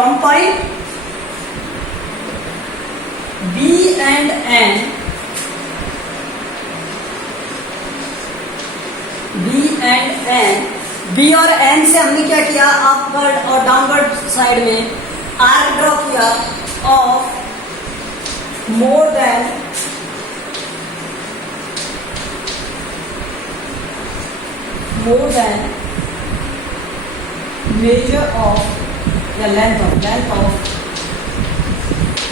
from point B and N, B and N, B और N से हमने क्या किया, अपवर्ड और डाउनवर्ड साइड में आर्क ड्रॉ किया of more than measure of the length of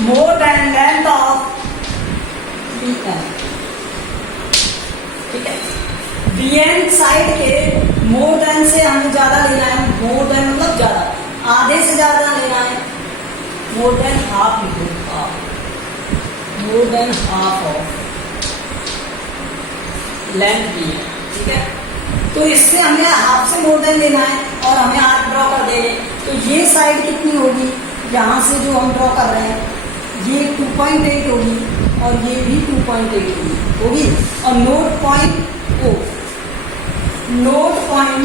more than length of BN. ठीक है, BN साइड के मोर देन से हमें ज्यादा लेना है, मोर देन मतलब ज्यादा, आधे से ज्यादा लेना है, मोर देन हाफ लिखो, more than half of length BN. ठीक है, तो इससे हमें हाफ से मोर देन लेना है और हमें आर्क ड्रॉ कर देंगे. तो ये साइड कितनी होगी, यहाँ से जो हम ड्रॉ कर रहे हैं ये 2.8 होगी और ये भी 2.8 होगी. और note point O, note point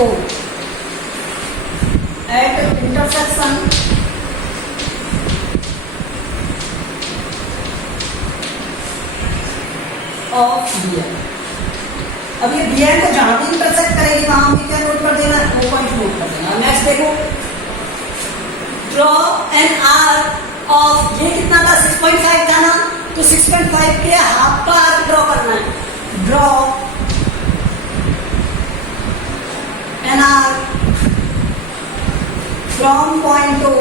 O at intersection of BN. अब ये BN को जहां भी इंटरसेक्ट करेगी वहां हमें क्या नोट कर देना है, 2 पॉइंट नोट कर देना. नेक्स्ट देखो, ड्रॉ एन आर्क ऑफ, ये कितना था 6.5 था ना, तो 6.5 के हाफ का आर्क ड्रॉ करना है. Draw an arc from point O,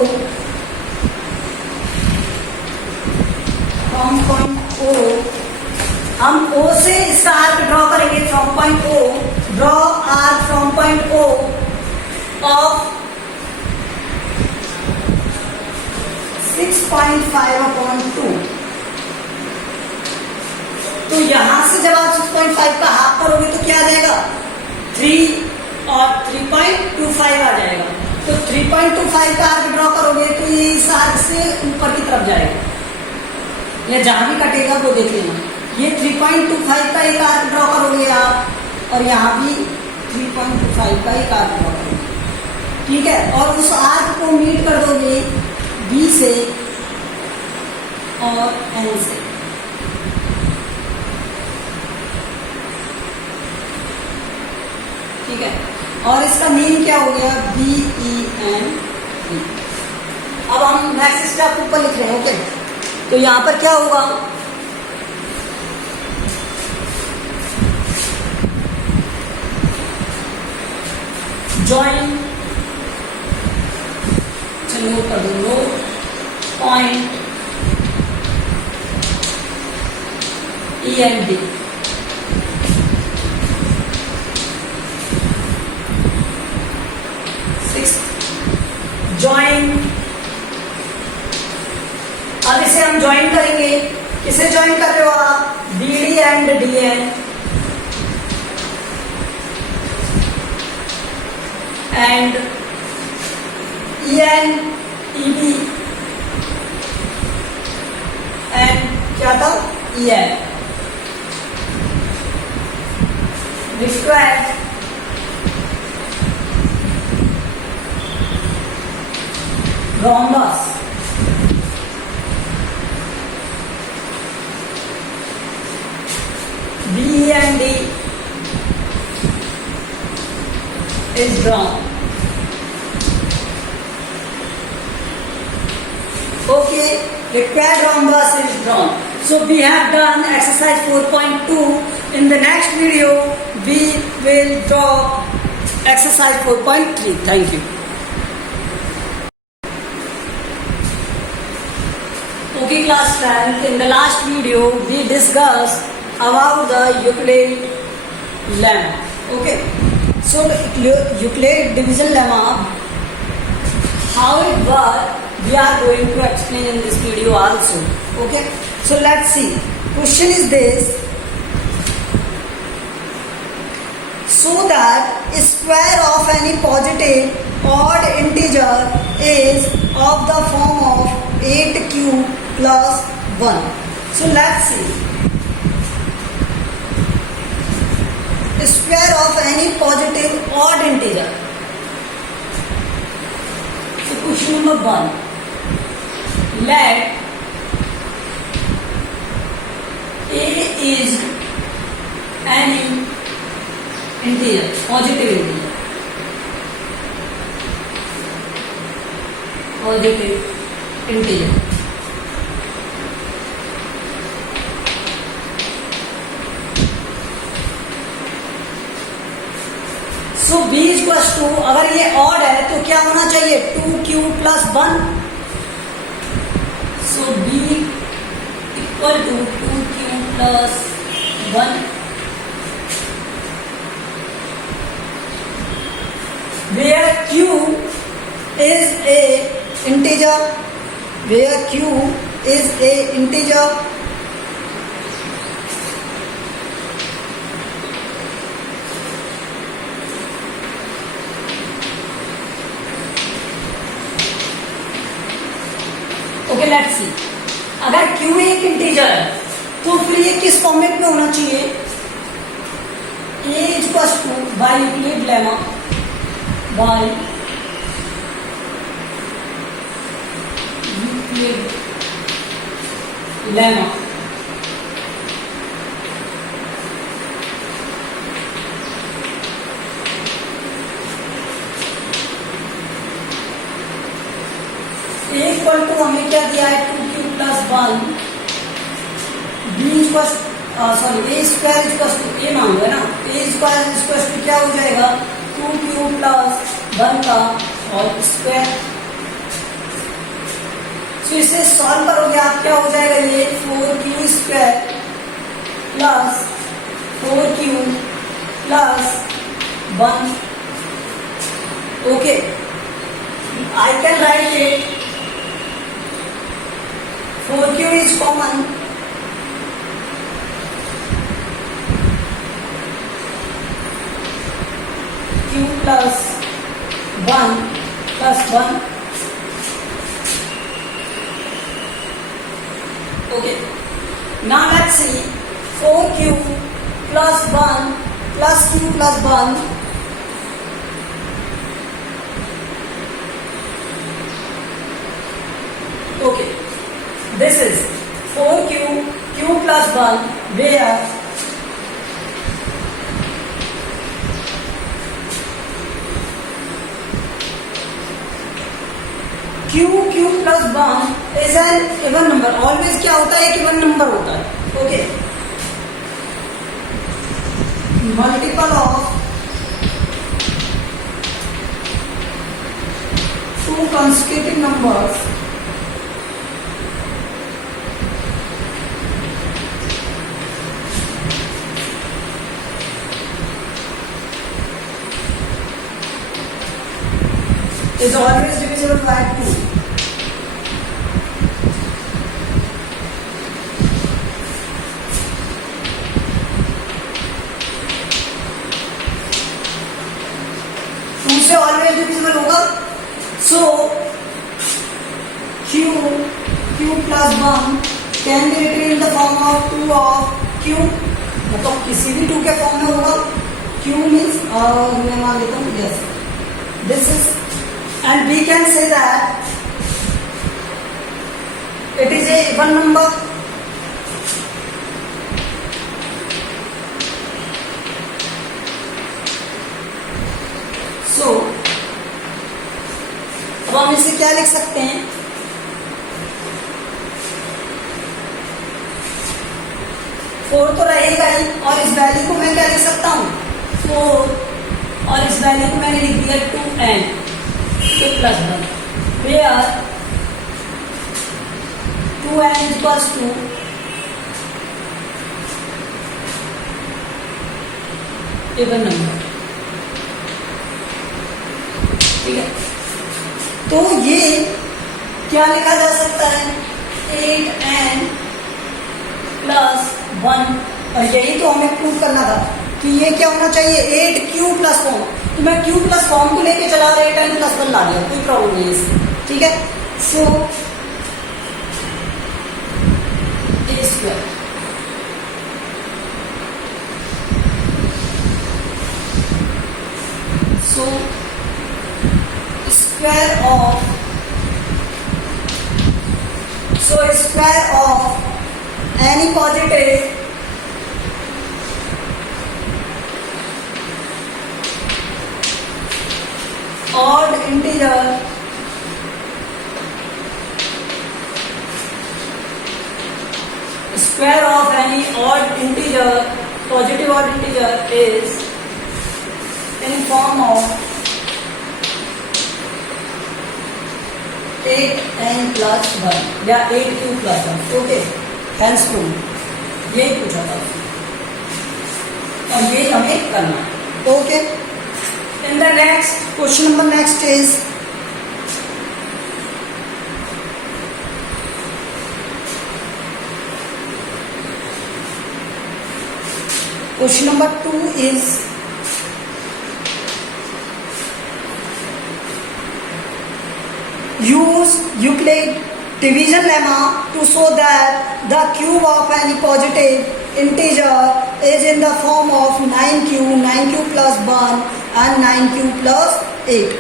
from point O, हम O से इसका आर्क ड्रॉ करेंगे. From point O, draw arc from point O of 6.5/2. तो यहां से जब आप 6.5 का हाफ करोगे तो क्या आ जाएगा, 3 और 3.25 आ जाएगा. तो 3.25 का आर्क ड्रॉ करोगे तो ये इस आर्क से ऊपर की तरफ जाएगा, या जहां भी कटेगा वो देख लेना. ये 3.25 का एक आर्क ड्रॉ करोगे आप, और यहाँ भी 3.25 का एक आर्क ड्रॉ करोगे. ठीक है, और उस आर्क को मीट कर दोगे B से और N से. ठीक है, और इसका नेम क्या हो गया, BEN. अब हम नेक्स्ट स्टेप ऊपर लिख रहे हैं. ओके, तो यहां पर क्या होगा, जॉइन, चलो कर दो, पॉइंट END. जॉइन, अब इसे हम ज्वाइन करेंगे. किसे ज्वाइन कर रहे हो आप, BD and DN and EN EB and क्या था, EN. Required rhombus. B and D is drawn. Okay, required rhombus is drawn. So we have done exercise 4.2. In the next video, we will draw exercise 4.3. Thank you. Okay, class 10. In the last video, we discussed about the Euclid lemma. Okay, so the Euclid division lemma, how it works, we are going to explain in this video also. Okay, so let's see. Question is this: so that square of any positive odd integer is of the form of 8q plus 1. So let's see. Square of any positive odd integer. of 1. Let A is any integer, positive integer. Positive integer. So b equals to, अगर ये odd है तो क्या होना चाहिए 2q plus 1. So b equal to 2q plus 1. where q is a integer, where q is a integer, okay let's see. अगर q एक integer है तो फिर ये किस फॉर्मेट में होना चाहिए? a equals to by Euclid lemma, by Euclid lemma equal to हमें क्या दिया है 2q plus 1. b equals sorry a square equals to a मांगा ना, a स्क्वायर इक्वल्स टू क्या हो जाएगा 2q प्लस 1 का होल स्क्वायर. सो इसे सॉल्व करोगे आप, क्या हो जाएगा ये 4q square plus 4q plus 1. Okay, I can write it 4q is common, q plus 1 plus 1. Okay, now let's see 4q plus 1 plus q plus 1. Okay, this is 4q, q plus 1, where q plus 1 is an even number. Always क्या होता है, एक even number होता है. Okay, multiple of two consecutive numbers is always divisible by 2. Two से always divisible होगा. सो q plus 1 can be written in the form of 2 of q, मतलब किसी भी 2 के फॉर्म में होगा. q मीन्स मैं मान लेता हूँ yes, this is, and we can say that it is a even number. So अब हम इसे क्या लिख सकते हैं? 4 तो रहेगा ही, और इस वैल्यू को मैं क्या लिख सकता हूँ 4, और इस वैल्यू को मैंने लिख दिया 2n plus 1, where 2n equals to even number. ठीक है, तो ये क्या लिखा जा सकता है 8n प्लस 1, और यही तो हमें प्रूव करना था कि ये क्या होना चाहिए 8q प्लस 1. तो मैं q प्लस फॉर्म को लेके चला रहा है 10 प्लस 1 ला दिया, कोई प्रॉब्लम नहीं है इसमें. ठीक है, सो a square so square of So square of any positive odd integer square of any odd integer, positive odd integer is in form of 8n plus 1 या 8q plus 1. Okay, hence prove यही पूछा था और ये हमें करना है. Okay, in the next question number next is question number 2 is use Euclid division lemma to show that the cube of any positive integer is in the form of 9q plus 1 and 9q plus 8.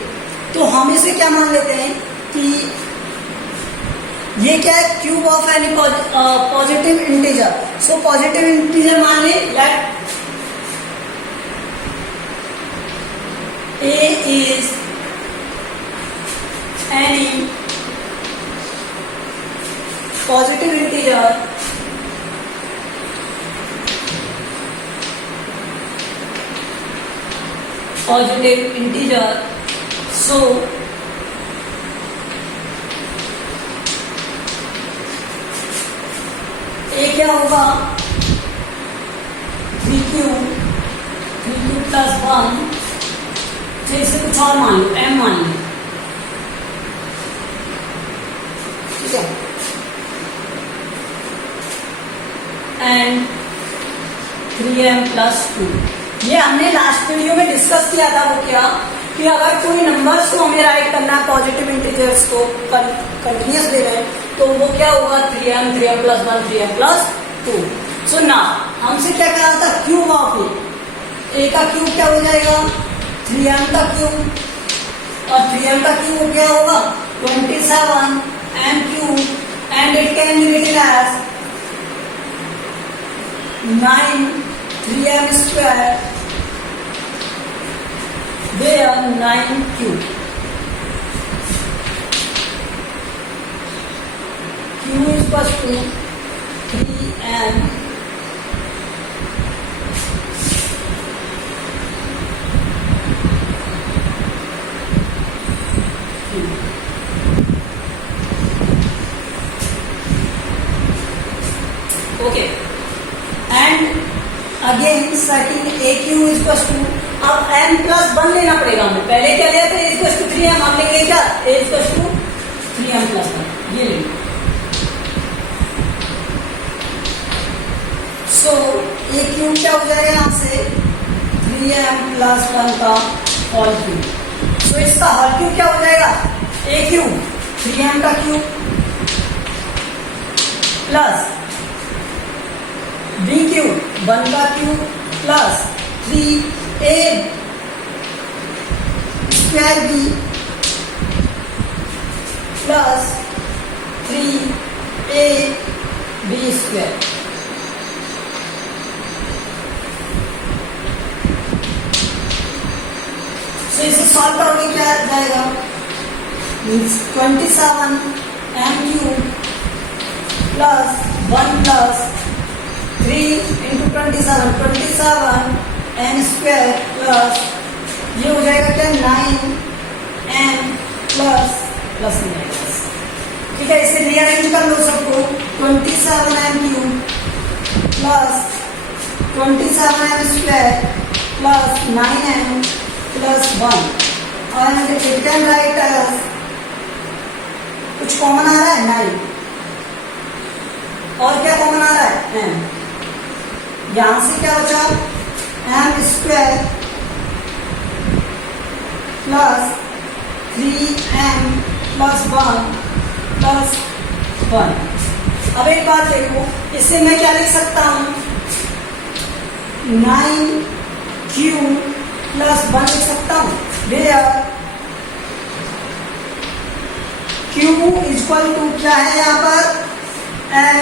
तो हम इसे क्या मान लेते हैं कि ये क्या है, cube of any positive integer. So positive integer मान ले late A is any positive integer so A क्या होगा 3q plus 1. इसे कुछ और मान लो, m मान लो. ठीक है, एंड 3m plus 2. ये हमने लास्ट वीडियो में डिस्कस किया था. वो क्या कि अगर कोई नंबर्स को हमें राइट करना है, पॉजिटिव इंटीजर्स को कंटिन्यूस दे रहे हैं, तो वो क्या होगा 3m plus 1 3m plus 2. सो ना हमसे क्या कहा था, क्यूब ऑफ ए का क्यूब क्या हो जाएगा 3m का क्यूब, और 3m का क्यूब क्या होगा 27m cube, and it can be written as 9 3m square where 9 cube. Q is equals to 3m okay, and again second A Q is equal to, अब m प्लस 1 लेना पड़ेगा हमें. पहले क्या लिया था, ए इक्वल टू 3m, हम लेंगे क्या ए इक्वल टू 3m प्लस 1 ये लेंगे. सो ए क्यू क्या हो जाएगा यहाँ से 3m प्लस 1 का होल क्यूब. सो इसका होल क्यूब क्या हो जाएगा, ए क्यूब 3m का क्यूब प्लस बी क्यूब 1 का cube plus 3a square B plus 3a B square. So इसे सॉल्व करोगे क्या जाएगा, 27m cube plus 1 plus 3 into 27m square plus ये हो जाएगा क्या 9m प्लस प्लस में जाएगा. ठीक है, इसे रीअरेंज कर लो सबको. 27m cube plus 27m square plus 9m plus 1, और इट कैन राइट एज, कुछ कॉमन आ रहा है 9, और क्या कॉमन आ रहा है m. यहां से क्या बचा m square plus 3m plus 1 plus 1. अब एक बात देखो, इससे मैं क्या लिख सकता हूं 9q प्लस 1 लिख सकता हूं, वेयर q इक्वल टू क्या है यहाँ पर M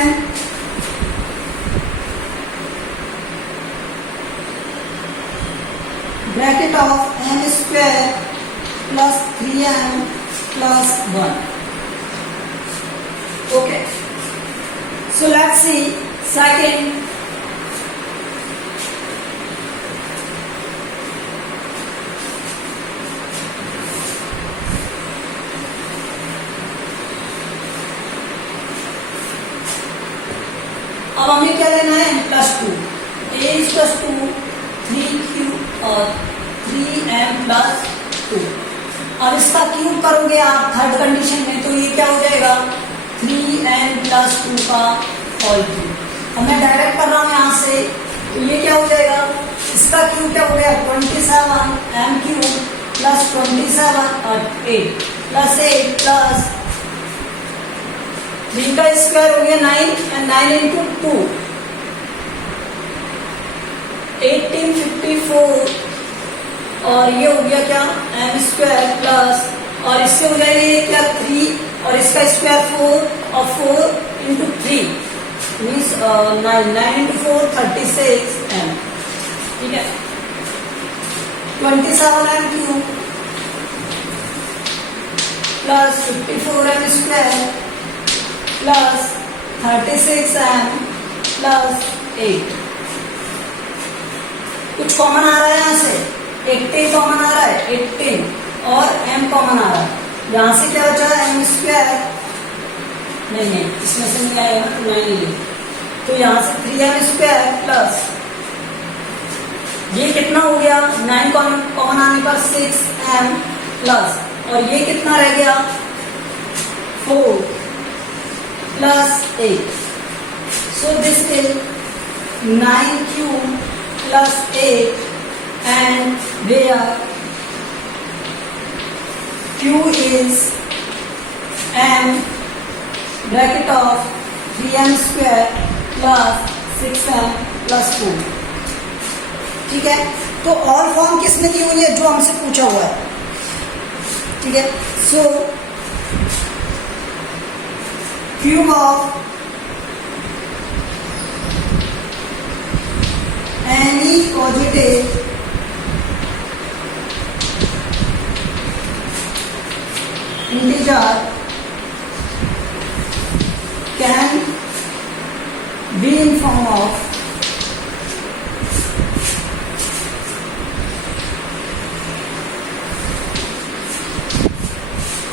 bracket of M square plus 3m plus 1. Okay. So let's see second. अब हमें क्या लेना है +2. a is +2 3q और 3m + 2. अब इसका क्यूब करोगे आप थर्ड कंडीशन में तो ये क्या हो जाएगा 3n + 2 का होल क्यूब. अब मैं डायरेक्ट कर रहा हूँ यहाँ से तो ये क्या हो जाएगा इसका क्यूब क्या हो गया 27m³ + 27 और 8 + 8 प्लस 3 का स्क्वायर हो गया 9 और 9 × 2 1854 और ये हो गया क्या m² प्लस और इससे हो जाएगा ये क्या 3 और इसका स्क्वायर 4 और 4 × 3 मीन्स 9 × 4 36m. ठीक है 27m³ plus 54m² plus 36m plus 8. कुछ कॉमन आ रहा है यहाँ से 18 कॉमन आ रहा है 18 और m कॉमन आ रहा है. यहाँ से क्या बचा m². नहीं इसमें से नहीं आएगा तो नहीं ले तो यहाँ से 3m² प्लस ये कितना हो गया 9 कॉमन आने पर 6m प्लस और ये कितना रह गया 4 plus 8. So this is 9q plus 8 and where q is m bracket of 3m² plus 6m plus 4. ठीक है तो और फॉर्म किसने दी हुई है जो हमसे पूछा हुआ है. ठीक है सो cube of any positive integer can be in form of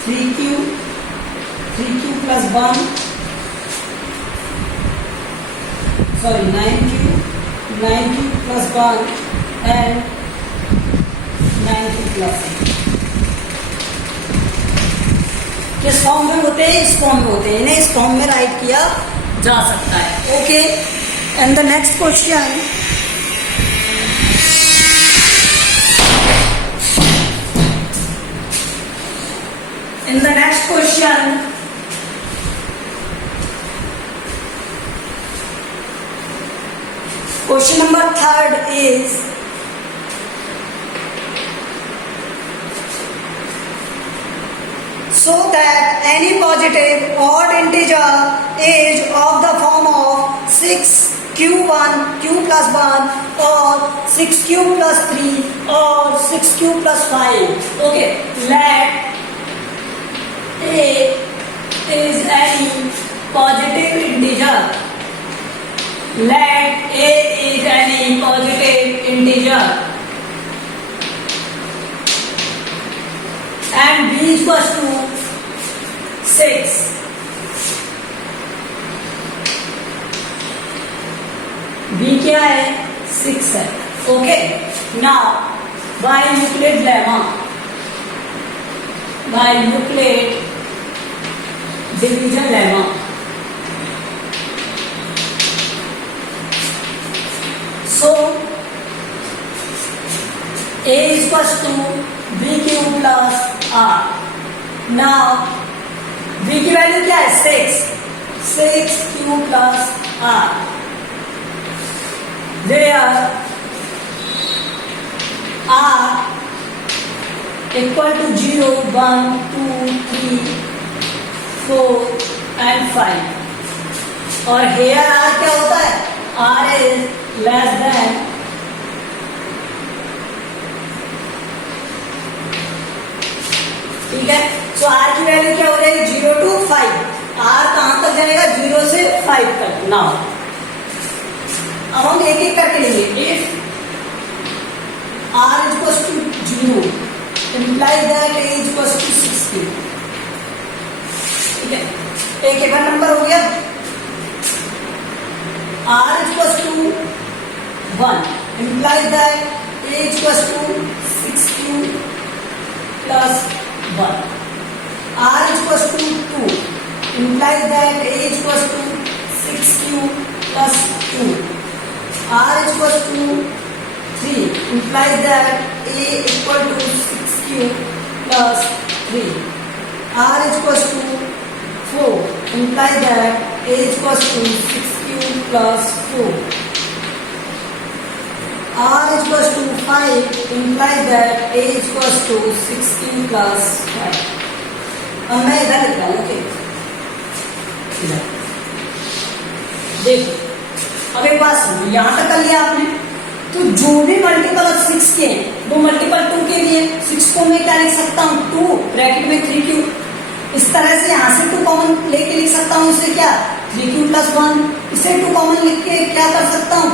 3q plus 1 sorry 9q plus 1 and 9q plus 8. किस फॉर्म में होते हैं इस फॉर्म में होते हैं इन्हें इस फॉर्म में राइट किया जा सकता है. Okay and the next question in the next question question number 3rd is so that any positive odd integer is of the form of 6q1 q plus 1 or 6q plus 3 or 6q plus 5. Okay, let a is any positive integer. Let a is any positive integer and b is equals to 6. b क्या है 6 है. Okay now by Euclid lemma by Euclid division lemma so a is equals to bq plus r. now b की value क्या है 6q plus r where r equal to 0 1 2 3 4 and 5. और hair are क्या होता है, आर इज लेस देन ठीक है। सो are की वैल्यू क्या हो जाएगी 0 to 5, आर कहां तक जाएगा 0 से 5 तक। नाउ अब हम एक एक करके लेंगे। If R is equal to 0 implies that a is equal to 60, ठीक है। एक इवन नंबर हो गया, r is equal to 1 implies that a is equal to 6q plus 1, r is equal to 2 implies that a is equal to 6q plus 2, r is equal to 3 implies that a equal to 6q plus 3, r is equal to 4 implies that a is equal to 6q plus 4, r is equal to 5 implies that a is equal to 6q plus 5। अब मैं इधर लिख रहा हूँ, okay. देखो अब एक बात सुनो, यहां तक कर लिया आपने, तो जो भी मल्टीपल ऑफ 6 के हैं वो मल्टीपल 2 के भी है। 6 को मैं क्या लिख सकता हूँ 2 ब्रैकेट में 3q, इस तरह से यहाँ से 2 कॉमन लेके लिख सकता हूँ, इसे क्या 3q plus 1, इसे 2 कॉमन लिख के क्या कर सकता हूँ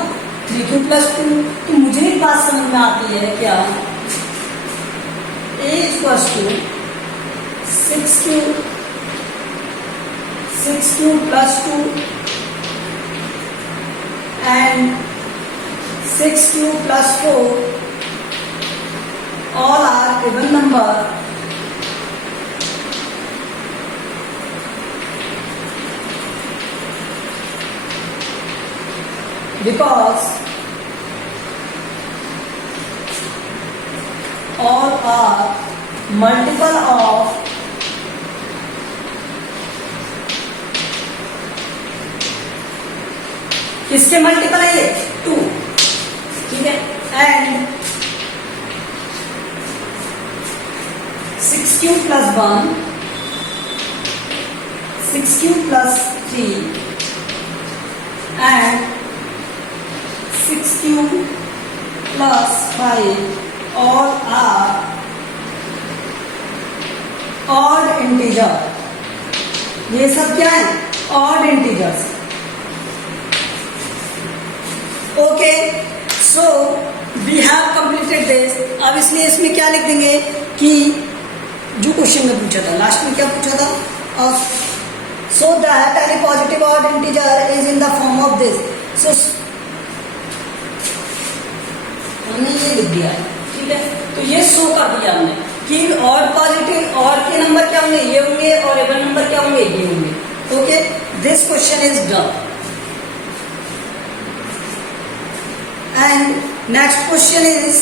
3q plus 2। तो मुझे एक बात समझ में आती है क्या, a equals to 6q plus 2 and 6q plus 4 all are even number, because all are multiple of किसके मल्टीपल है ये 2, ठीक है। And 6q plus 1, 6q plus 3 and 6q plus 5 all are odd integer। ये सब क्या है odd integers, okay. So we have completed this. अब इसलिए इसमें क्या लिख देंगे कि जो क्वेश्चन में पूछा था, लास्ट में क्या पूछा था, so that any positive odd integer is in the form of this. सो हमने ये लिख दिया है, ठीक है। तो ये शो कर दिया हमने कि ऑड पॉजिटिव ऑड के नंबर क्या होंगे ये होंगे और इवन नंबर क्या होंगे ये होंगे, okay. This question is done. And next question is,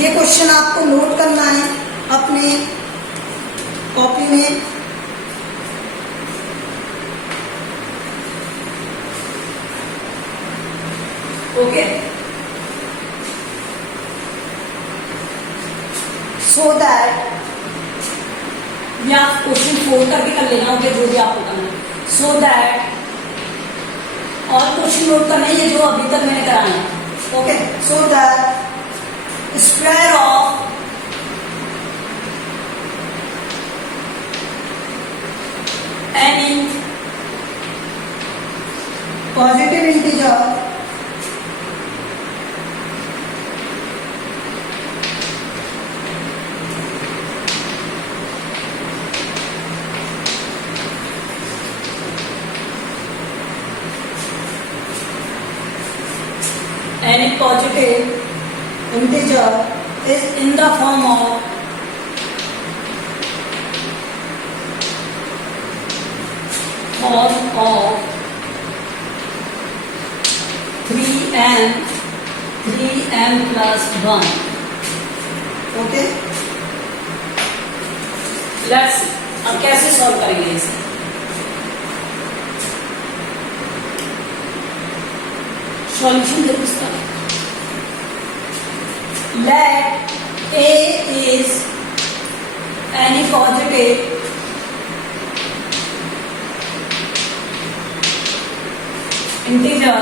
ये क्वेश्चन आपको नोट करना है अपने कॉपी में, ओके। सो दैट ये आप क्वेश्चन 4 करके कर लेना, ओके, जो भी आपको करना है। सो दैट और क्वेश्चन नोट करना है ये जो अभी तक मैंने कराया है, okay. So that square of any positive integer any positive integer is in the form of form of 3m plus 1. Okay, let's अब कैसे सॉल्व करेंगे इसे। सॉल्यूशन देखो इसका। Let a is any positive integer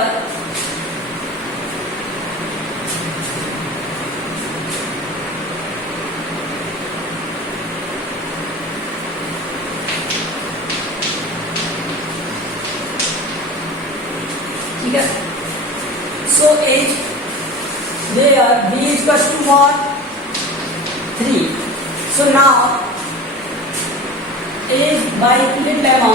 ठीक है. So age there b is equals to what? 3. So now age by Euclid lemma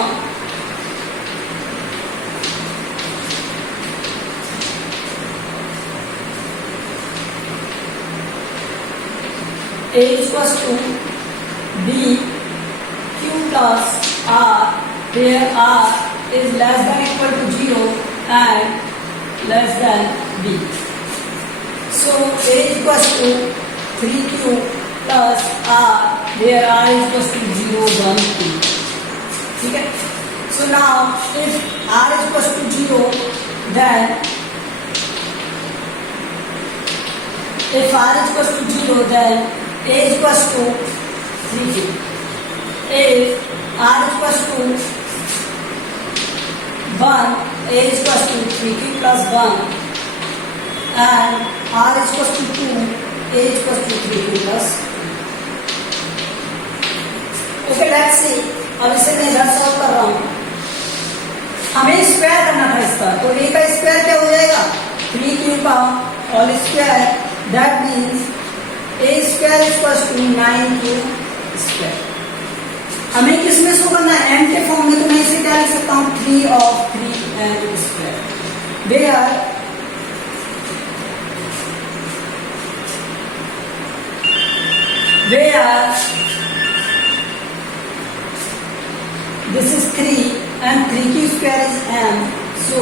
a is equals to b q plus r, where r is less than equal to 0 and less than b. So a is equals to 3q plus r, where r is equals to 0, 1, 2. ठीक है. So now if r is equals to 0, then if r is equals to 0, then a is equals to 3q. If r is equals to 1, a is equals to 3q plus 1, and r is equals to 2, a is equals to 3q plus 2. Okay, let's see. अब इसे मैं इधर solve कर रहा हूँ. हमें square करना था इसका, तो a का स्क्वायर क्या हो जाएगा? 3q का whole square. That means a square is equals to 9q square. हमें किसमें शो करना है? n के फॉर्म में. तो मैं इसे क्या लिख सकता हूँ? 3 of 3n square. where this is 3 and 3q square is m, so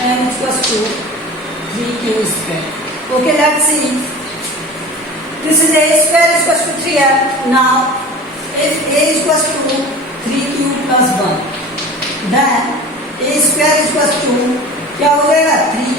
m is equals to 3q square. Okay, let's see. This is a square is equals to 3m. Now if a is equals to 3q plus 1, then a square is equals to क्या हो जाएगा? 3q